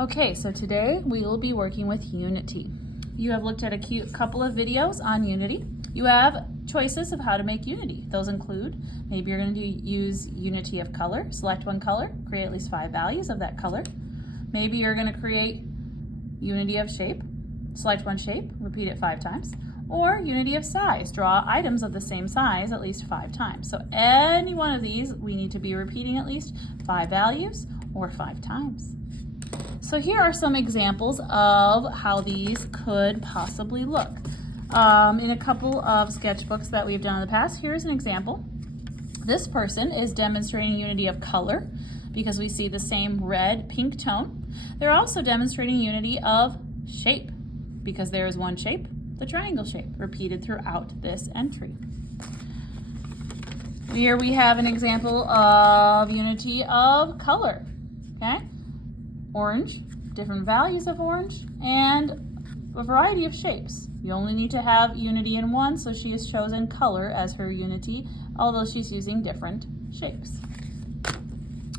Okay, so today we will be working with Unity. You have looked at a cute couple of videos on Unity. You have choices of how to make Unity. Those include, maybe you're going to use Unity of color, select one color, create at least 5 values of that color. Maybe you're going to create Unity of shape, select one shape, repeat it 5 times. Or Unity of size, draw items of the same size at least 5 times. So any one of these, we need to be repeating at least 5 values or 5 times. So here are some examples of how these could possibly look. In a couple of sketchbooks that we've done in the past, here's an example. This person is demonstrating Unity of color because we see the same red-pink tone. They're also demonstrating Unity of shape because there is one shape, the triangle shape, repeated throughout this entry. Here we have an example of Unity of color, okay? Orange, different values of orange, and a variety of shapes. You only need to have Unity in one, so she has chosen color as her Unity, although she's using different shapes.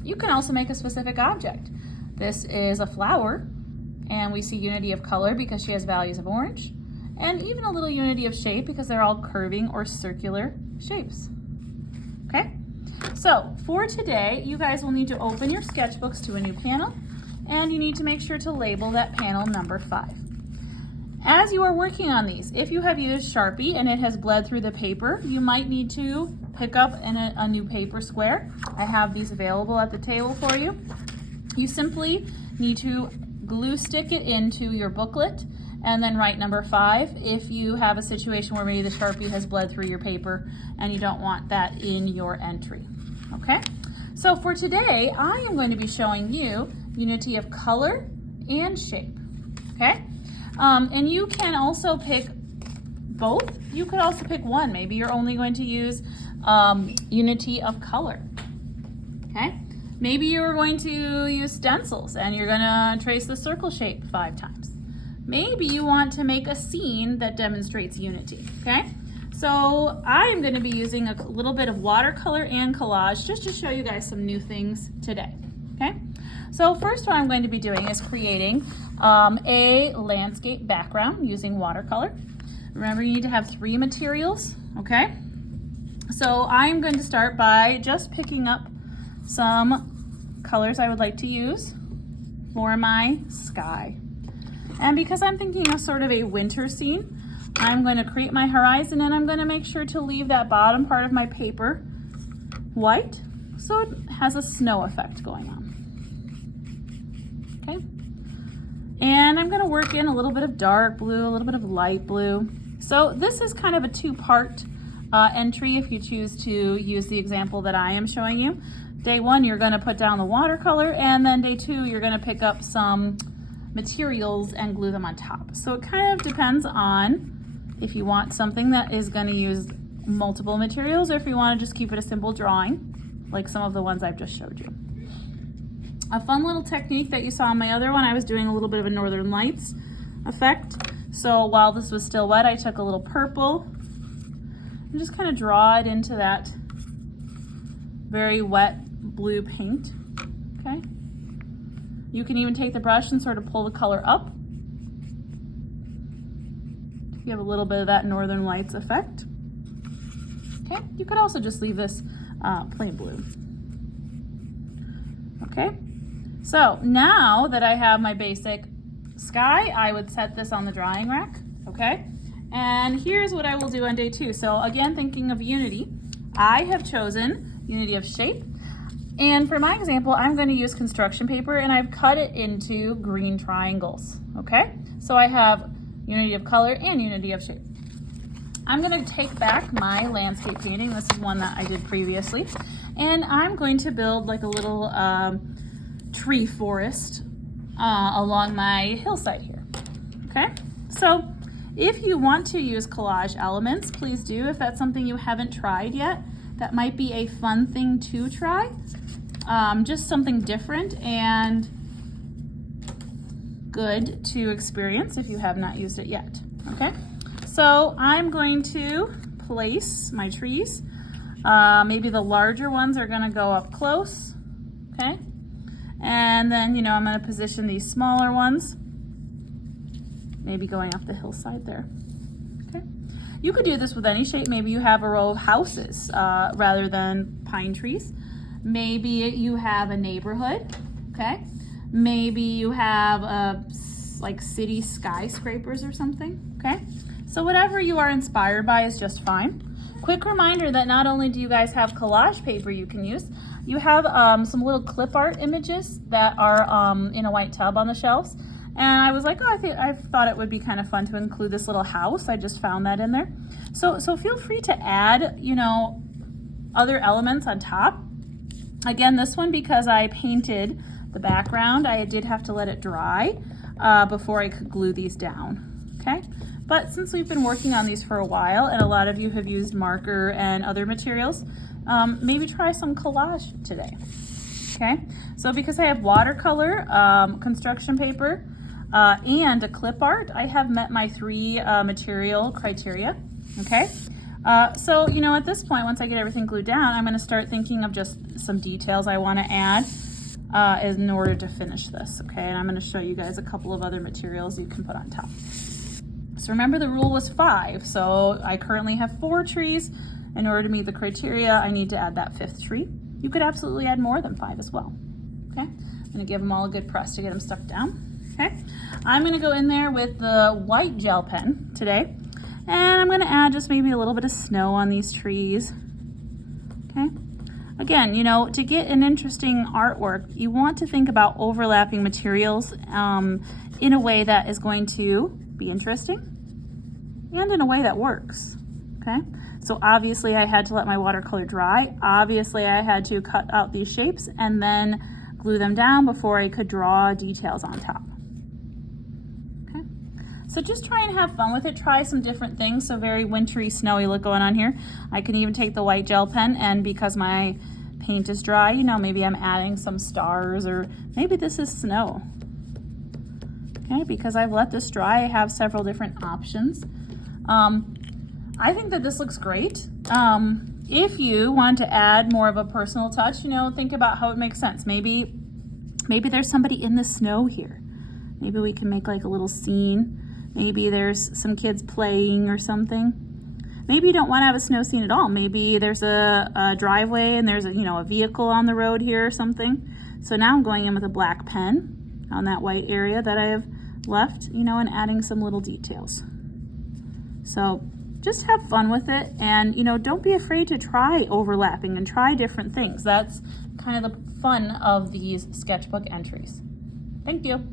You can also make a specific object. This is a flower, and we see Unity of color because she has values of orange, and even a little Unity of shape because they're all curving or circular shapes. Okay? So for today, you guys will need to open your sketchbooks to a new panel, and you need to make sure to label that panel number 5. As you are working on these, if you have used Sharpie and it has bled through the paper, you might need to pick up a new paper square. I have these available at the table for you. You simply need to glue stick it into your booklet and then write number 5 if you have a situation where maybe the Sharpie has bled through your paper and you don't want that in your entry. Okay? So for today, I am going to be showing you Unity of color and shape. Okay? And you can also pick both. You could also pick one. Maybe you're only going to use Unity of color. Okay? Maybe you're going to use stencils and you're going to trace the circle shape 5 times. Maybe you want to make a scene that demonstrates Unity. Okay? So I'm going to be using a little bit of watercolor and collage just to show you guys some new things today. Okay? So first what I'm going to be doing is creating a landscape background using watercolor. Remember, you need to have 3 materials, okay? So I'm going to start by just picking up some colors I would like to use for my sky. And because I'm thinking of sort of a winter scene, I'm going to create my horizon and I'm going to make sure to leave that bottom part of my paper white so it has a snow effect going on. Okay, and I'm going to work in a little bit of dark blue, a little bit of light blue. So this is kind of a 2-part entry if you choose to use the example that I am showing you. Day 1, you're going to put down the watercolor, and then day 2, you're going to pick up some materials and glue them on top. So it kind of depends on if you want something that is going to use multiple materials or if you want to just keep it a simple drawing like some of the ones I've just showed you. A fun little technique that you saw on my other one, I was doing a little bit of a Northern Lights effect. So while this was still wet, I took a little purple and just kind of draw it into that very wet blue paint, okay? You can even take the brush and sort of pull the color up. If you have a little bit of that Northern Lights effect. Okay, you could also just leave this plain blue. Okay. So now that I have my basic sky, I would set this on the drying rack, okay? And here's what I will do on day 2. So again, thinking of Unity, I have chosen Unity of shape. And for my example, I'm going to use construction paper and I've cut it into green triangles, okay? So I have Unity of color and Unity of shape. I'm going to take back my landscape painting. This is one that I did previously. And I'm going to build like a little tree forest along my hillside here, okay? So if you want to use collage elements, please do. If that's something you haven't tried yet, that might be a fun thing to try. Just something different and good to experience if you have not used it yet, okay? So I'm going to place my trees. Maybe the larger ones are gonna go up close, okay? And then, you know, I'm going to position these smaller ones, maybe going up the hillside there. Okay. You could do this with any shape. Maybe you have a row of houses rather than pine trees. Maybe you have a neighborhood. Okay. Maybe you have like city skyscrapers or something. Okay. So whatever you are inspired by is just fine. Quick reminder that not only do you guys have collage paper you can use, you have some little clip art images that are in a white tub on the shelves. And I was like, oh, I thought it would be kind of fun to include this little house. I just found that in there. So feel free to add, you know, other elements on top. Again, this one, because I painted the background, I did have to let it dry before I could glue these down, okay? But since we've been working on these for a while, and a lot of you have used marker and other materials, maybe try some collage today, okay? So because I have watercolor, construction paper, and a clip art, I have met my 3 material criteria, okay? So, you know, at this point, once I get everything glued down, I'm gonna start thinking of just some details I wanna add in order to finish this, okay? And I'm gonna show you guys a couple of other materials you can put on top. So remember, the rule was 5, so I currently have 4 trees. In order to meet the criteria, I need to add that 5th tree. You could absolutely add more than 5 as well, okay? I'm gonna give them all a good press to get them stuck down, okay? I'm gonna go in there with the white gel pen today, and I'm gonna add just maybe a little bit of snow on these trees, okay? Again, you know, to get an interesting artwork, you want to think about overlapping materials in a way that is going to be interesting and in a way that works, okay? So obviously I had to let my watercolor dry. Obviously I had to cut out these shapes and then glue them down before I could draw details on top. Okay, so just try and have fun with it. Try some different things. So very wintry, snowy look going on here. I can even take the white gel pen, and because my paint is dry, you know, maybe I'm adding some stars, or maybe this is snow. Okay, because I've let this dry, I have several different options. I think that this looks great. If you want to add more of a personal touch, you know, think about how it makes sense. Maybe there's somebody in the snow here. Maybe we can make like a little scene. Maybe there's some kids playing or something. Maybe you don't want to have a snow scene at all. Maybe there's a driveway and there's a vehicle on the road here or something. So now I'm going in with a black pen on that white area that I have left, you know, and adding some little details. So just have fun with it, and, you know, don't be afraid to try overlapping and try different things. That's kind of the fun of these sketchbook entries. Thank you.